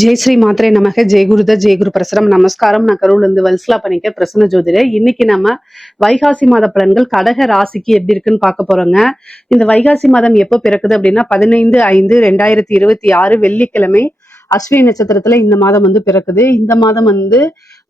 ஜெய் ஸ்ரீ மாத்ரே நமக. ஜெய் குருத ஜெய் குரு பிரசரம். நமஸ்காரம். நான் கரூர்ல இருந்து வல்சலா பண்ணிக்க பிரசன்ன ஜோதிடர். இன்னைக்கு நம்ம வைகாசி மாத பலன்கள் கடக ராசிக்கு எப்படி இருக்குன்னு பார்க்க போறோங்க. இந்த வைகாசி மாதம் எப்போ பிறக்குது அப்படின்னா 15/5/2026 வெள்ளிக்கிழமை அஸ்வினி நட்சத்திரத்துல இந்த மாதம் பிறக்குது. இந்த மாதம்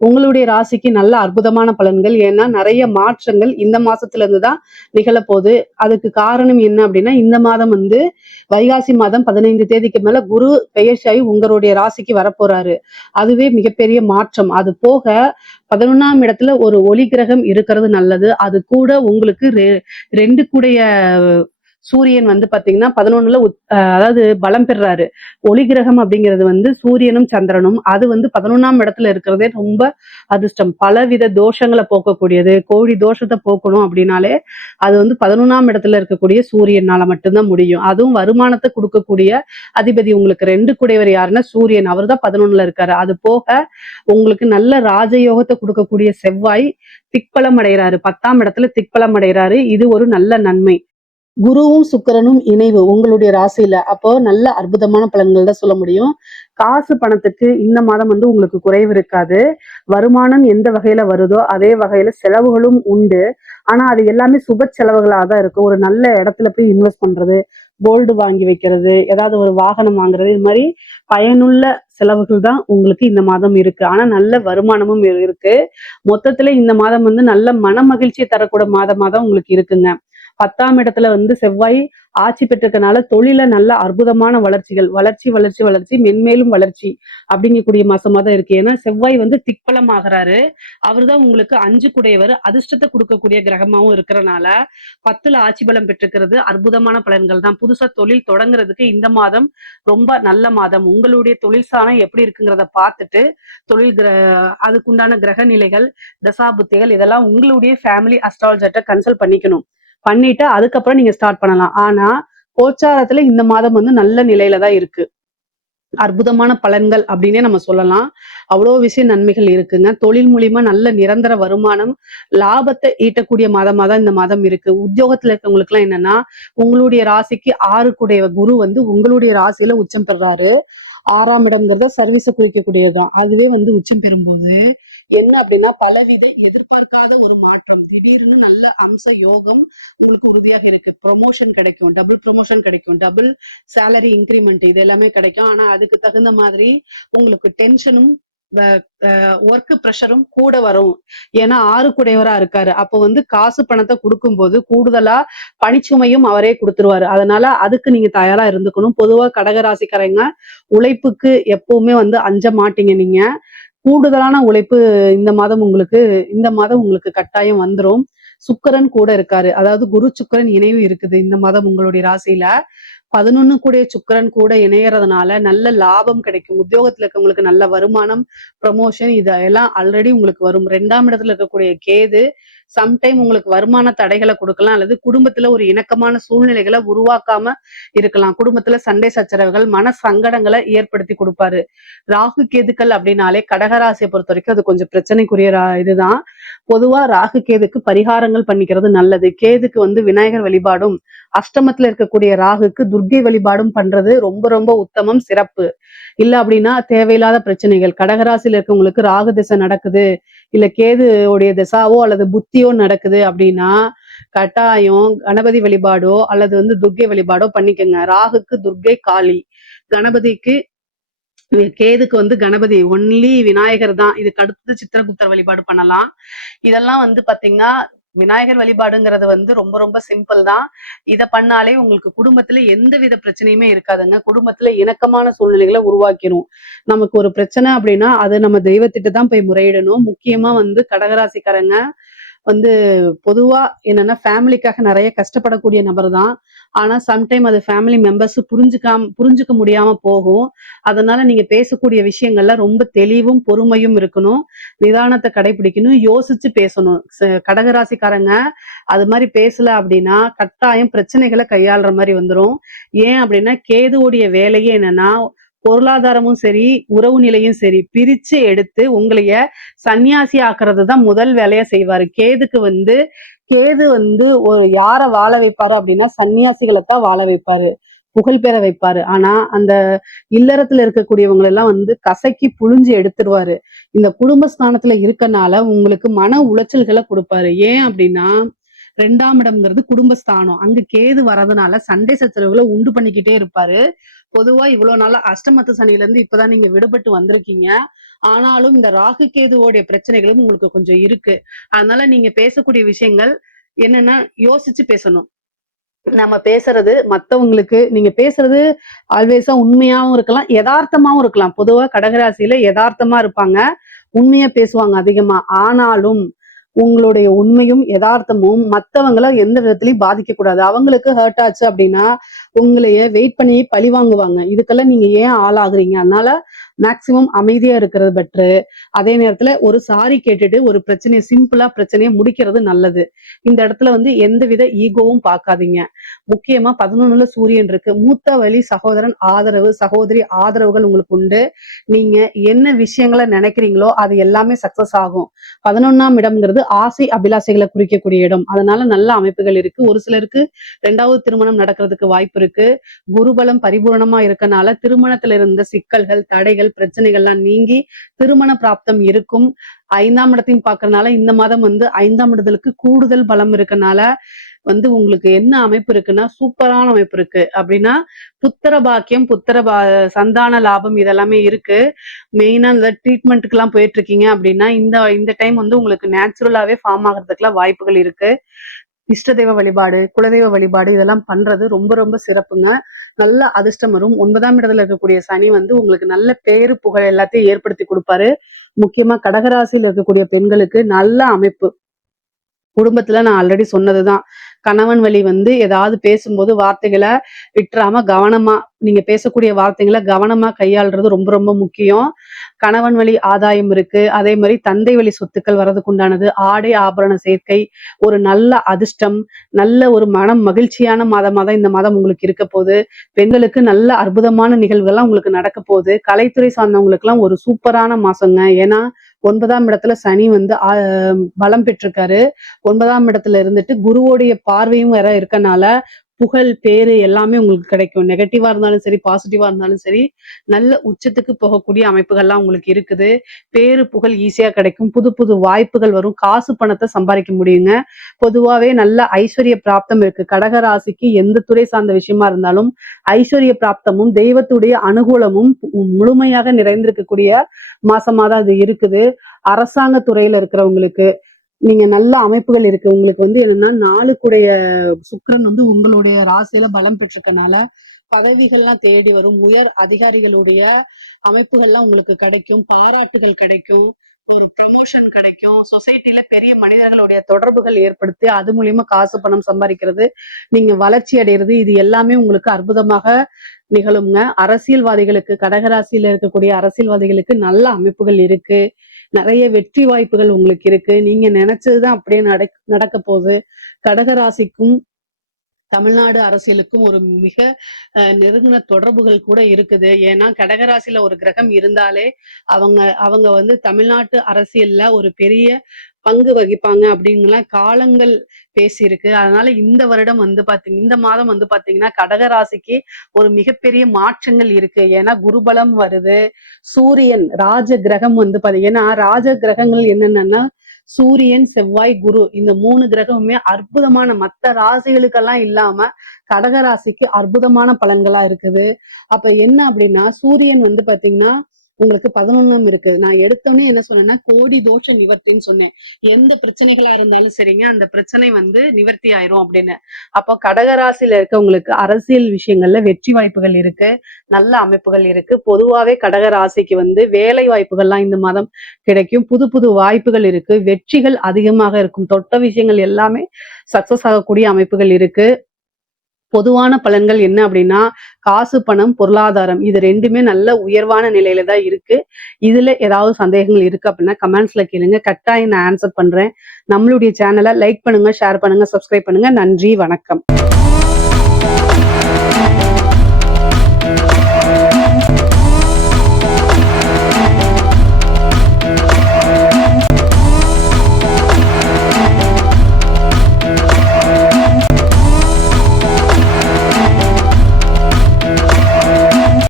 உங்களுடைய ராசிக்கு நல்ல அற்புதமான பலன்கள். ஏன்னா நிறைய மாற்றங்கள் இந்த மாசத்துல இருந்துதான் நிகழப்போகுது. அதுக்கு காரணம் என்ன அப்படின்னா, இந்த மாதம் வைகாசி மாதம் 15 தேதிக்கு மேல குரு பெயர்ச்சியாகி உங்களுடைய ராசிக்கு வரப்போறாரு. அதுவே மிகப்பெரிய மாற்றம். அது போக 11ஆம் இடத்துல ஒரு ஒளி கிரகம் இருக்கிறது நல்லது. அது கூட உங்களுக்கு 2 கூடைய சூரியன் பாத்தீங்கன்னா 11ல அதாவது பலம் பெறாரு. ஒளி கிரகம் அப்படிங்கிறது சூரியனும் சந்திரனும். அது 11ஆம் இடத்துல இருக்கிறதே ரொம்ப அதிர்ஷ்டம். பலவித தோஷங்களை போக்கக்கூடியது. கோடி தோஷத்தை போக்கணும் அப்படின்னாலே அது 11ஆம் இடத்துல இருக்கக்கூடிய சூரியனால மட்டும்தான் முடியும். அதுவும் வருமானத்தை கொடுக்கக்கூடிய அதிபதி உங்களுக்கு 2 கூடையவர் யாருன்னா சூரியன். அவர் தான் 11ல இருக்காரு. அது போக உங்களுக்கு நல்ல ராஜயோகத்தை கொடுக்கக்கூடிய செவ்வாய் திக்பலம் அடைகிறாரு. 10ஆம் இடத்துல திக்பலம் அடைகிறாரு. இது ஒரு நல்ல நன்மை. குருவும் சுக்கிரனும் இணைவு உங்களுடைய ராசியில. அப்போ நல்ல அற்புதமான பலன்கள் தான் சொல்ல முடியும். காசு பணத்துக்கு இந்த மாதம் உங்களுக்கு குறைவு இருக்காது. வருமானம் எந்த வகையில வருதோ அதே வகையில செலவுகளும் உண்டு. ஆனா அது எல்லாமே சுப செலவுகளாக தான் இருக்கும். ஒரு நல்ல இடத்துல போய் இன்வெஸ்ட் பண்றது, கோல்டு வாங்கி வைக்கிறது, ஏதாவது ஒரு வாகனம் வாங்குறது, இது மாதிரி பயனுள்ள செலவுகள் தான் உங்களுக்கு இந்த மாதம் இருக்கு. ஆனா நல்ல வருமானமும் இருக்கு. மொத்தத்துல இந்த மாதம் நல்ல மன மகிழ்ச்சியை தரக்கூடிய மாதமா தான் உங்களுக்கு இருக்குங்க. 10ஆம் இடத்துல செவ்வாய் ஆட்சி பெற்றிருக்கனால தொழில நல்ல அற்புதமான வளர்ச்சிகள், வளர்ச்சி வளர்ச்சி வளர்ச்சி மென்மேலும் வளர்ச்சி அப்படிங்கக்கூடிய மாசமா தான் இருக்கு. ஏன்னா செவ்வாய் திக்பலம் ஆகிறாரு. அவர் தான் உங்களுக்கு 5 கூடையவர். அதிர்ஷ்டத்தை கொடுக்கக்கூடிய கிரகமாவும் இருக்கிறனால 10ல ஆட்சி பலம் பெற்றிருக்கிறது அற்புதமான பலன்கள் தான். புதுசா தொழில் தொடங்குறதுக்கு இந்த மாதம் ரொம்ப நல்ல மாதம். உங்களுடைய தொழில் சாணம் எப்படி இருக்குங்கிறத பார்த்துட்டு அதுக்குண்டான கிரக நிலைகள், தசாபுத்திகள் இதெல்லாம் உங்களுடைய ஃபேமிலி அஸ்ட்ராலஜர்ட்ட கன்சல்ட் பண்ணிட்டு அதுக்கப்புறம் நீங்க ஸ்டார்ட் பண்ணலாம். ஆனா கோச்சாரத்துல இந்த மாதம் நல்ல நிலையில தான் இருக்கு. அற்புதமான பலன்கள் அப்படின்னே நம்ம சொல்லலாம். அவ்வளோ விஷயம் நன்மைகள் இருக்குங்க. தொழில் மூலியமா நல்ல நிரந்தர வருமானம், லாபத்தை ஈட்டக்கூடிய மாதமா தான் இந்த மாதம் இருக்கு. உத்தியோகத்துல இருக்கவங்களுக்கு எல்லாம் என்னன்னா, உங்களுடைய ராசிக்கு 6 கூடைய குரு உங்களுடைய ராசியில உச்சம் பெறாரு. 6ஆம் இடம்ங்கிறத சர்வீஸை குறிக்கக்கூடியதுதான். அதுவே உச்சம் பெறும்போது என்ன அப்படின்னா, பலவித எதிர்பார்க்காத ஒரு மாற்றம், திடீர்னு நல்ல அம்ச யோகம் உங்களுக்கு உறுதியாக இருக்கு. ப்ரொமோஷன் கிடைக்கும், டபுள் ப்ரொமோஷன் கிடைக்கும், டபுள் சேலரி இன்க்ரிமெண்ட், இது எல்லாமே கிடைக்கும். ஆனா அதுக்கு தகுந்த மாதிரி உங்களுக்கு டென்ஷனும் ஒர்க் ப்ரெஷரும் கூட வரும். ஏன்னா 6 கூடையவரா இருக்காரு. அப்போ காசு பணத்தை கொடுக்கும்போது கூடுதலா பணிச்சுமையும் அவரே கொடுத்துருவாரு. அதனால அதுக்கு நீங்க தயாரா இருந்துக்கணும். பொதுவா கடகராசிக்காரங்க உழைப்புக்கு எப்பவுமே அஞ்ச மாட்டீங்க. நீங்க கூடுதலான உழைப்பு இந்த மாதம் உங்களுக்கு கட்டாயம் வந்துரும். சுக்கிரன் கூட இருக்காரு. அதாவது குரு சுக்கிரன் இணைவு இருக்குது இந்த மாதம் உங்களுடைய ராசியில. 11 கூடிய சுக்கிரன் கூட இணையறதுனால நல்ல லாபம் கிடைக்கும். உத்தியோகத்துல இருக்கவங்களுக்கு நல்ல வருமானம், ப்ரமோஷன் இதெல்லாம் ஆல்ரெடி உங்களுக்கு வரும். 2ஆம் இடத்துல இருக்கக்கூடிய கேது சம்டைம் உங்களுக்கு வருமான தடைகளை கொடுக்கலாம், அல்லது குடும்பத்துல ஒரு இணக்கமான சூழ்நிலைகளை உருவாக்காம இருக்கலாம். குடும்பத்துல சண்டை சச்சரவுகள், மன சங்கடங்களை ஏற்படுத்தி கொடுப்பாரு. ராகு கேதுக்கள் அப்படின்னாலே கடகராசியை பொறுத்த வரைக்கும் அது கொஞ்சம் பிரச்சனைக்குரிய இதுதான். பொதுவா ராகு கேதுக்கு பரிகாரங்கள் பண்ணிக்கிறது நல்லது. கேதுக்கு விநாயகர் வழிபாடும், அஷ்டமத்துல இருக்கக்கூடிய ராகுக்கு துர்க்கை வழிபாடும் பண்றது ரொம்ப ரொம்ப உத்தமம், சிறப்பு. இல்ல அப்படின்னா தேவையில்லாத பிரச்சனைகள், கடகராசியில இருக்கவங்களுக்கு ராகு திசை நடக்குது, இல்ல கேது உடைய திசாவோ அல்லது புத்தியோ நடக்குது அப்படின்னா கட்டாயம் கணபதி வழிபாடோ அல்லது துர்க்கை வழிபாடோ பண்ணிக்கோங்க. ராகுக்கு துர்க்கை காளி, கணபதிக்கு கேதுக்கு கணபதி ஒன்லி விநாயகர் தான். இதுக்கு அடுத்து சித்திரகுப்தர் வழிபாடு பண்ணலாம். இதெல்லாம் பாத்தீங்கன்னா விநாயகர் வழிபாடுங்கிறது ரொம்ப ரொம்ப சிம்பிள் தான். இத பண்ணாலே உங்களுக்கு குடும்பத்துல எந்த வித பிரச்சனையுமே இருக்காதுங்க. குடும்பத்துல இணக்கமான சூழ்நிலைகளை உருவாக்கிடும். நமக்கு ஒரு பிரச்சனை அப்படின்னா அது நம்ம தெய்வத்திட்ட தான் போய் முறையிடணும். முக்கியமா கடகராசிக்காரங்க பொதுவா என்னன்னா ஃபேமிலிக்காக நிறைய கஷ்டப்படக்கூடிய நபர் தான். ஆனா சம்டைம் அது ஃபேமிலி மெம்பர்ஸ் புரிஞ்சுக்க முடியாம போகும். அதனால நீங்க பேசக்கூடிய விஷயங்கள்ல ரொம்ப தெளிவும் பொறுமையும் இருக்கணும். நிதானத்தை கடைபிடிக்கணும், யோசிச்சு பேசணும். கடகராசிக்காரங்க அது மாதிரி பேசல அப்படின்னா கட்டாயம் பிரச்சனைகளை கையாளுற மாதிரி வந்துடும். ஏன் அப்படின்னா கேதுவோடைய வேலையே என்னன்னா, பொருளாதாரமும் சரி உறவு நிலையும் சரி பிரிச்சு எடுத்து உங்களைய சன்னியாசி ஆக்குறது தான் முதல் வேலையா செய்வாரு. கேது ஒரு யார வாழ வைப்பாரு அப்படின்னா சன்னியாசிகளை தான் வாழ வைப்பாரு. புகழ் பெற வைப்பாரு. ஆனா அந்த இல்லறத்துல இருக்கக்கூடியவங்க எல்லாம் வந்து கசக்கி புழிஞ்சு எடுத்துருவாரு. இந்த குடும்பஸ்தானத்துல இருக்கனால உங்களுக்கு மன உளைச்சல்களை கொடுப்பாரு. ஏன் அப்படின்னா 2ஆம் இடம்ங்கிறது குடும்பஸ்தானம். அங்க கேது வரதுனால சண்டை சச்சரவுகளை உண்டு பண்ணிக்கிட்டே இருப்பாரு. பொதுவா இவ்வளவு நாளா அஷ்டமத்து சனியில இருந்து இப்பதான் நீங்க விடுபட்டு வந்திருக்கீங்க. ஆனாலும் இந்த ராகு கேதுவோடைய பிரச்சனைகளும் உங்களுக்கு கொஞ்சம் இருக்கு. அதனால நீங்க பேசக்கூடிய விஷயங்கள் என்னன்னா யோசிச்சு பேசணும். நம்ம பேசுறது மத்தவங்களுக்கு நீங்க பேசுறது ஆல்வேஸா உண்மையாவும் இருக்கலாம், யதார்த்தமாவும் இருக்கலாம். பொதுவா கடகராசியில யதார்த்தமா இருப்பாங்க, உண்மையா பேசுவாங்க அதிகமா. ஆனாலும் உங்களுடைய உண்மையும் யதார்த்தமும் மத்தவங்கள எந்த விதத்திலயும் பாதிக்க கூடாது. அவங்களுக்கு ஹர்ட் ஆச்சு அப்படின்னா உங்களைய வெயிட் பண்ணி பழி வாங்குவாங்க. இதுக்கெல்லாம் நீங்க ஏன் ஆளாகுறீங்க? அதனால மேக்சிமம் அமைதியா இருக்கிறது பெட்ரு. அதே நேரத்துல ஒரு சாரி கேட்டுட்டு ஒரு பிரச்சனையை சிம்பிளா பிரச்சனையை முடிக்கிறது நல்லது. இந்த இடத்துல வந்து எந்தவித ஈகோவும் பார்க்காதீங்க. முக்கியமா 11ல சூரியன் இருக்கு. மூத்த வழி சகோதரன் ஆதரவு, சகோதரி ஆதரவுகள் உங்களுக்கு உண்டு. நீங்க என்ன விஷயங்களை நினைக்கிறீங்களோ அது எல்லாமே சக்சஸ் ஆகும். 11ஆம் இடம்ங்கிறது ஆசை அபிலாசைகளை குறிக்கக்கூடிய இடம். அதனால நல்ல அமைப்புகள் இருக்கு. ஒரு சிலருக்கு 2வது திருமணம் நடக்கிறதுக்கு வாய்ப்பு இருக்கு. குருபலம் பரிபூரணமா இருக்கனால திருமணத்துல இருந்த சிக்கல்கள், தடைகள், பிரச்சனைகள்லாம் நீங்கி திருமண பிராப்தம் இருக்கும். 5ஆம் இடத்தையும் பார்க்கறதுனால இந்த மாதம் வந்து 5ஆம் இடத்துக்கு கூடுதல் பலம் இருக்கனால வந்து உங்களுக்கு என்ன அமைப்பு இருக்குன்னா சூப்பரான அமைப்பு இருக்கு. அப்படின்னா புத்திர பாக்கியம், சந்தான லாபம் இதெல்லாமே இருக்கு. மெயினா இந்த ட்ரீட்மெண்ட்டுக்கு எல்லாம் போயிட்டு இருக்கீங்க அப்படின்னா இந்த இந்த டைம் வந்து உங்களுக்கு நேச்சுரலாவே ஃபார்ம் ஆகிறதுக்குலாம் வாய்ப்புகள் இருக்கு. இஷ்ட தெய்வ வழிபாடு, குலதெய்வ வழிபாடு இதெல்லாம் பண்றது ரொம்ப ரொம்ப சிறப்புங்க. நல்ல அதிர்ஷ்டம் வரும். 9ஆம் இடத்துல இருக்கக்கூடிய சனி வந்து உங்களுக்கு நல்ல பேரு புகழ் எல்லாத்தையும் ஏற்படுத்தி கொடுப்பாரு. முக்கியமா கடகராசியில் இருக்கக்கூடிய பெண்களுக்கு நல்ல அமைப்பு. குடும்பத்துல நான் ஆல்ரெடி சொன்னதுதான். கணவன் வழி வந்து ஏதாவது பேசும்போது வார்த்தைகளை விட்டுறாம கவனமா நீங்க பேசக்கூடிய வார்த்தைகளை கவனமா கையாளுறது ரொம்ப ரொம்ப முக்கியம். கணவன் வழி ஆதாயம் இருக்கு. அதே மாதிரி தந்தை வழி சொத்துக்கள் வர்றதுக்கு உண்டானது, ஆடை ஆபரண சேர்க்கை, ஒரு நல்ல அதிர்ஷ்டம், நல்ல ஒரு மனம் மகிழ்ச்சியான மாதமா தான் இந்த மாதம் உங்களுக்கு இருக்க போகுது. பெண்களுக்கு நல்ல அற்புதமான நிகழ்வுகள்லாம் உங்களுக்கு நடக்க போகுது. கலைத்துறை சார்ந்தவங்களுக்கு எல்லாம் ஒரு சூப்பரான மாசங்க. ஏன்னா 9ஆம் இடத்துல சனி வந்து பலம் பெற்றிருக்காரு. 9ஆம் இடத்துல இருந்துட்டு குருவோடைய பார்வையும் வேற இருக்கனால புகழ், பேரு எல்லாமே உங்களுக்கு கிடைக்கும். நெகட்டிவா இருந்தாலும் சரி, பாசிட்டிவா இருந்தாலும் சரி, நல்ல உச்சத்துக்கு போகக்கூடிய அமைப்புகள்லாம் உங்களுக்கு இருக்குது. பேரு, புகழ் ஈஸியா கிடைக்கும். புது புது வாய்ப்புகள் வரும். காசு பணத்தை சம்பாதிக்க முடியுங்க. பொதுவாவே நல்ல ஐஸ்வர்ய பிராப்தம் இருக்கு. கடக ராசிக்கு எந்த துறை சார்ந்த விஷயமா இருந்தாலும் ஐஸ்வர்ய பிராப்தமும் தெய்வத்துடைய அனுகூலமும் முழுமையாக நிறைந்திருக்கக்கூடிய மாசமா தான் அது இருக்குது. அரசாங்க துறையில இருக்கிறவங்களுக்கு நீங்க நல்ல அமைப்புகள் இருக்கு. உங்களுக்கு வந்து என்னன்னா 4 சுக்கிரன் வந்து உங்களுடைய ராசியில பலம் பெற்றிருக்கனால பதவிகள்லாம் தேடி வரும். உயர் அதிகாரிகளுடைய அமைப்புகள்லாம் உங்களுக்கு கிடைக்கும். பாராட்டுகள் கிடைக்கும். ஒரு ப்ரமோஷன் கிடைக்கும். சொசைட்டில பெரிய மனிதர்களுடைய தொடர்புகள் ஏற்படுத்தி அது மூலியமா காசு பணம் சம்பாதிக்கிறது, நீங்க வளர்ச்சி அடைகிறது, இது எல்லாமே உங்களுக்கு அற்புதமாக நிகழுங்க. அரசியல்வாதிகளுக்கு, கடகராசியில இருக்கக்கூடிய அரசியல்வாதிகளுக்கு நல்ல அமைப்புகள் இருக்கு. நிறைய வெற்றி வாய்ப்புகள் உங்களுக்கு இருக்கு. நீங்க நினைச்சதுதான் அப்படியே நடக்க போகுது. கடகராசிக்கும் தமிழ்நாடு அரசியலுக்கும் ஒரு மிக நெருங்கின தொடர்புகள் கூட இருக்குது. ஏன்னா கடகராசியில ஒரு கிரகம் இருந்தாலே அவங்க அவங்க வந்து தமிழ்நாட்டு அரசியல்ல ஒரு பெரிய பங்கு வகிப்பாங்க அப்படிங்கலாம் காலங்கள் பேசியிருக்கு. அதனால இந்த வருடம் வந்து இந்த மாதம் வந்து பாத்தீங்கன்னா கடகராசிக்கு ஒரு மிகப்பெரிய மாற்றங்கள் இருக்கு. ஏன்னா குருபலம் வருது. சூரியன் ராஜ கிரகம் வந்து ஏன்னா ராஜ கிரகங்கள் என்னென்னா சூரியன், செவ்வாய், குரு இந்த 3 கிரகமுமே அற்புதமான மத்த ராசிகளுக்கெல்லாம் இல்லாம கடக ராசிக்கு அற்புதமான பலன்களா இருக்குது. அப்ப என்ன அப்படின்னா சூரியன் வந்து பாத்தீங்கன்னா உங்களுக்கு 11ஆம் இருக்கு. நான் எடுத்தோடனே என்ன சொன்னேன்னா கோடி தோஷ நிவர்த்தின்னு சொன்னேன். எந்த பிரச்சனைகளா இருந்தாலும் சரிங்க அந்த பிரச்சனை வந்து நிவர்த்தி ஆயிரும் அப்படின்னு. அப்போ கடகராசியில இருக்கவங்களுக்கு அரசியல் விஷயங்கள்ல வெற்றி வாய்ப்புகள் இருக்கு. நல்ல அமைப்புகள் இருக்கு. பொதுவாவே கடகராசிக்கு வந்து வேலை வாய்ப்புகள்லாம் இந்த மாதம் கிடைக்கும். புது புது வாய்ப்புகள் இருக்கு. வெற்றிகள் அதிகமாக இருக்கும். தொட்ட விஷயங்கள் எல்லாமே சக்சஸ் ஆகக்கூடிய அமைப்புகள் இருக்கு. பொதுவான பலன்கள் என்ன அப்படின்னா காசு, பணம், பொருளாதாரம் இது 2மே நல்ல உயர்வான நிலையில தான் இருக்கு. இதுல ஏதாவது சந்தேகங்கள் இருக்கு அப்படின்னா கமெண்ட்ஸ்ல கேளுங்க. கட்டாயம் நான் ஆன்சர் பண்றேன். நம்மளுடைய சேனலை லைக் பண்ணுங்க, ஷேர் பண்ணுங்க, சப்ஸ்கிரைப் பண்ணுங்க. நன்றி, வணக்கம்.